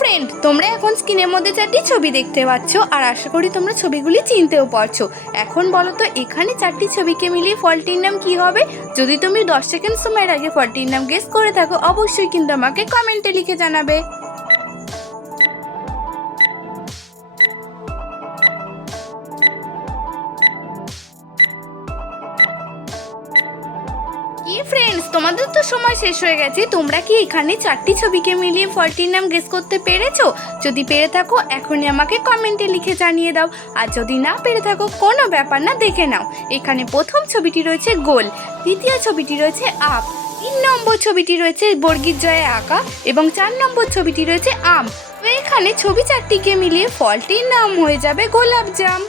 Friend, তোমরা এখন স্ক্রিনের মধ্যে চারটি ছবি দেখতে পাচ্ছ আর আশা করি তোমরা ছবিগুলি চিনতেও পারছো। এখন বলো তো এখানে চারটি ছবিকে মিলিয়ে ফলটির নাম কি হবে? যদি তুমি 10 সেকেন্ড সময়ের আগে ফলটির নাম গেস করে থাকো অবশ্যই কিন্তু আমাকে কমেন্টে লিখে জানাবে। কি ফ্রেন্ডস, তোমাদের তো সময় শেষ হয়ে গেছে। তোমরা কি এখানে চারটি ছবিকে মিলিয়ে ফলটির নাম গেস করতে পেরেছো? যদি পেরে থাকো এখনই আমাকে কমেন্টে লিখে জানিয়ে দাও, আর যদি না পেরে থাকো কোনো ব্যাপার না, দেখে নাও। এখানে প্রথম ছবিটি রয়েছে গোল, দ্বিতীয় ছবিটি রয়েছে আপ, 3 নম্বর ছবিটি রয়েছে বর্গীর জয়ে আঁকা এবং 4 নম্বর ছবিটি রয়েছে আম। তো এখানে ছবি চারটিকে মিলিয়ে ফলটির নাম হয়ে যাবে গোলাপ জাম।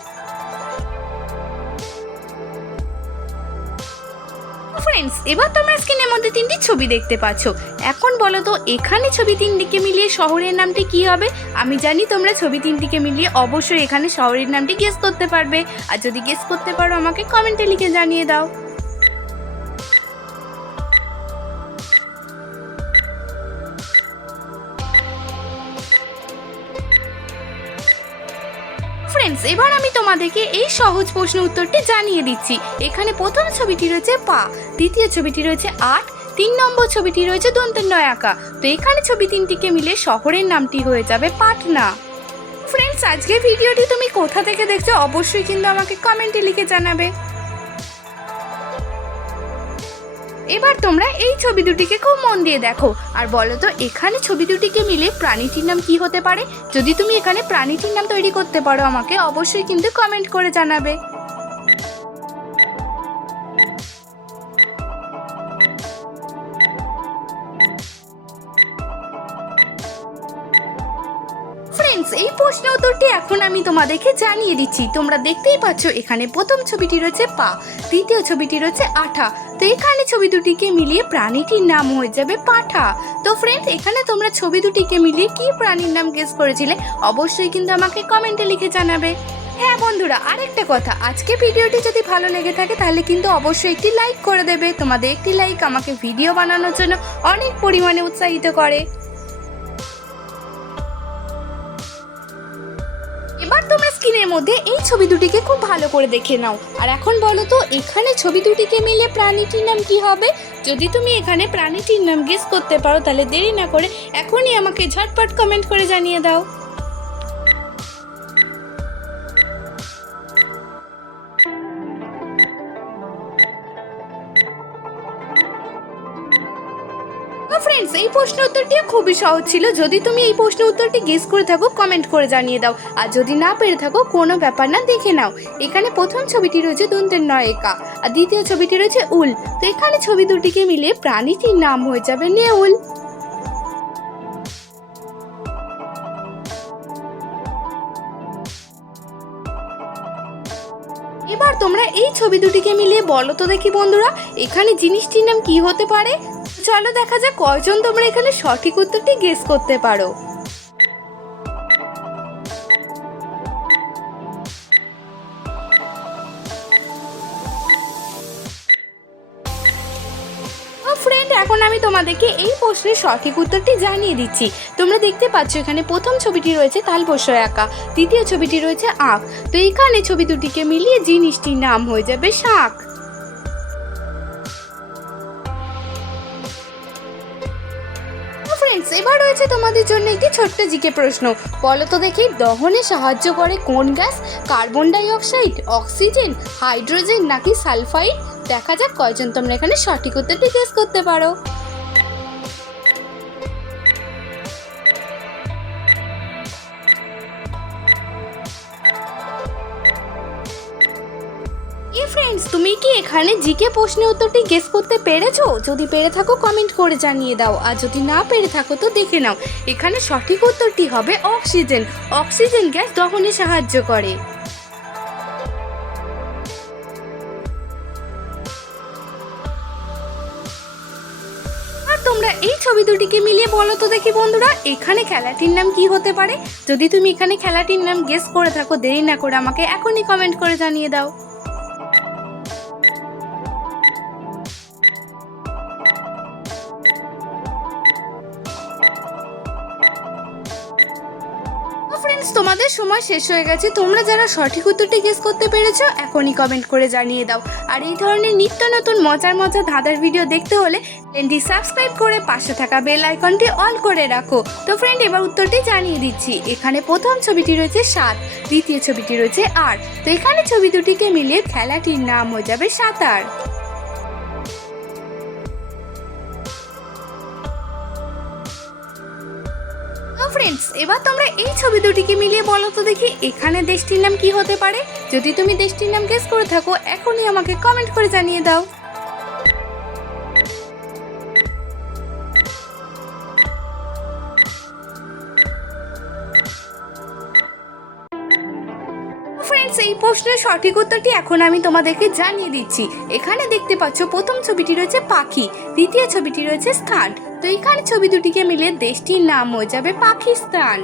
ফ্রেন্ডস, এবার তোমরা স্ক্রিনের মধ্যে তিনটি ছবি দেখতে পাচ্ছ। এখন বলো তো এখানে ছবি তিনটিকে মিলিয়ে শহরের নামটি কি হবে? আমি জানি তোমরা ছবি তিনটিকে মিলিয়ে অবশ্যই এখানে শহরের নামটি গেস করতে পারবে, আর যদি গেস করতে পারো আমাকে কমেন্টে লিখে জানিয়ে দাও। ফ্রেন্ডস, এবার আমি তোমাদেরকে এই সহজ প্রশ্ন উত্তরটি জানিয়ে দিচ্ছি। এখানে প্রথম ছবিটি রয়েছে পা, দ্বিতীয় ছবিটি রয়েছে 8, 3 নম্বর ছবিটি রয়েছে দন্তের নয় আঁকা। তো এখানে ছবি তিনটিকে মিলে শহরের নামটি হয়ে যাবে পাটনা। ফ্রেন্ডস, আজকের ভিডিওটি তুমি কোথা থেকে দেখছো অবশ্যই কিন্তু আমাকে কমেন্টে লিখে জানাবে। এবার তোমরা এই ছবি দুটিকে খুব মন দিয়ে দেখো আর বলো তো এখানে ছবি দুটিকে মিলে প্রাণীটির নাম কি হতে পারে? যদি তুমি এখানে প্রাণীটির নাম তৈরি করতে পারো আমাকে অবশ্যই কিন্তু কমেন্ট করে জানাবে। ফ্রেন্ডস, এই প্রশ্ন উত্তরটি এখন আমি তোমাদেরকে জানিয়ে দিচ্ছি। তোমরা দেখতেই পাচ্ছ এখানে প্রথম ছবিটি রয়েছে পা, দ্বিতীয় ছবিটি রয়েছে আঠা। তো এখানে ছবি দুটিকে মিলিয়ে প্রাণীটির নাম হয়ে যাবে পাঠা। তো ফ্রেন্ডস, এখানে তোমরা ছবি দুটিকে মিলিয়ে কি প্রাণীর নাম গেস করেছিলে অবশ্যই কিন্তু আমাকে কমেন্টে লিখে জানাবে। হ্যাঁ বন্ধুরা, আরেকটা কথা, আজকে ভিডিওটি যদি ভালো লেগে থাকে তাহলে কিন্তু অবশ্যই একটি লাইক করে দেবে। তোমাদের একটি লাইক আমাকে ভিডিও বানানোর জন্য অনেক পরিমাণে উৎসাহিত করে। এবার তোমরা স্ক্রিনের মধ্যে এই ছবি দুটিকে খুব ভালো করে দেখে নাও আর এখন বলো তো এখানে ছবি দুটিকে মিলে প্রাণীটির নাম কি হবে? যদি তুমি এখানে প্রাণীটির নাম গেস করতে পারো তাহলে দেরি না করে এখনই আমাকে ঝটপট কমেন্ট করে জানিয়ে দাও। ফ্রেন্ডস, এই প্রশ্ন উত্তরটি খুবই সহজ ছিল। যদি তুমি এই প্রশ্ন উত্তরটি গেস করে থাকো কমেন্ট করে জানিয়ে দাও, আর যদি না পেরে থাকো কোনো ব্যাপার না, দেখে নাও। এখানে প্রথম ছবিটি রয়েছে দন্তের নয় একা আর দ্বিতীয় ছবিটি রয়েছে উল। তো এখানে ছবি দুটিকে মিলে প্রাণীটির নাম হয়ে যাবে নেউল। এবার তোমরা এই ছবি দুটিকে মিলিয়ে বলো তো দেখি বন্ধুরা এখানে জিনিসটির নাম কি হতে পারে? চলো দেখা যাক কয়জন তোমরা এখানে সঠিক উত্তরটি গেস করতে পারো। ফ্রেন্ড, এখন আমি তোমাদেরকে এই প্রশ্নের সঠিক উত্তরটি জানিয়ে দিচ্ছি। তোমরা দেখতে পাচ্ছ এখানে প্রথম ছবিটি রয়েছে তালবস্যয় আঁকা, দ্বিতীয় ছবিটি রয়েছে আঁক। তো এখানে ছবি দুটিকে মিলিয়ে জিনিসটির নাম হয়ে যাবে শাক। ফ্রেন্ডস, এবার রয়েছে তোমাদের জন্য একটি ছোট্ট জিকে প্রশ্ন। বলো তো দেখি দহনে সাহায্য করে কোন gas? Carbon die oxide, oxygen, hydrogen নাকি সালফাইড? দেখা যাক কয়জন তোমরা এখানে সঠিক উত্তরটি গেস করতে পারো। ফ্রেন্ডস, তুমি কি এখানে জিকে প্রশ্নের উত্তরটি গেস করতে পেরেছো? যদি পেরে থাকো কমেন্ট করে জানিয়ে দাও, আর যদি না পেরে থাকো তো দেখে নাও। এখানে সঠিক উত্তরটি হবে অক্সিজেন। অক্সিজেন গ্যাস দহনে সাহায্য করে। আর তোমরা এই ছবি দুটিকে মিলিয়ে বলো তো দেখি বন্ধুরা এখানে খেলাটির নাম কি হতে পারে? যদি তুমি এখানে খেলাটির নাম গেস করে থাকো দেরি না করে আমাকে এখনই কমেন্ট করে জানিয়ে দাও। ফ্রেন্ডস, তোমাদের সময় শেষ হয়ে গেছে। তোমরা যারা সঠিক উত্তরটি গেস করতে পেরেছো এখনই কমেন্ট করে জানিয়ে দাও। আর এই ধরনের নিত্য নতুন মজার ধাঁধার ভিডিও দেখতে হলে চ্যানেলটি সাবস্ক্রাইব করে পাশে থাকা বেল আইকনটি অল করে রাখো। তো ফ্রেন্ড, এবার উত্তরটি জানিয়ে দিচ্ছি। এখানে প্রথম ছবিটি রয়েছে 7, দ্বিতীয় ছবিটি রয়েছে 8। তো এখানে ছবি দুটিকে মিলিয়ে খেলাটির নাম হয়ে যাবে সাঁতার। ফ্রেন্ডস, এবার তোমরা এই ছবি দুটিকে মিলিয়ে বলো তো দেখি এখানে দেশটির নাম কি হতে পারে। যদি তুমি দেশটির নাম গেস করে থাকো এখনই আমাকে কমেন্ট করে জানিয়ে দাও। ফ্রেন্ডস, এই প্রশ্নের সঠিক উত্তরটি এখন আমি তোমাদেরকে জানিয়ে দিচ্ছি। এখানে দেখতে পাচ্ছ প্রথম ছবিটি রয়েছে পাখি, দ্বিতীয় ছবিটি রয়েছে স্থান। তো এখানে ছবি দুটিকে মিলে দেশটির নাম হয়ে যাবে পাকিস্তান।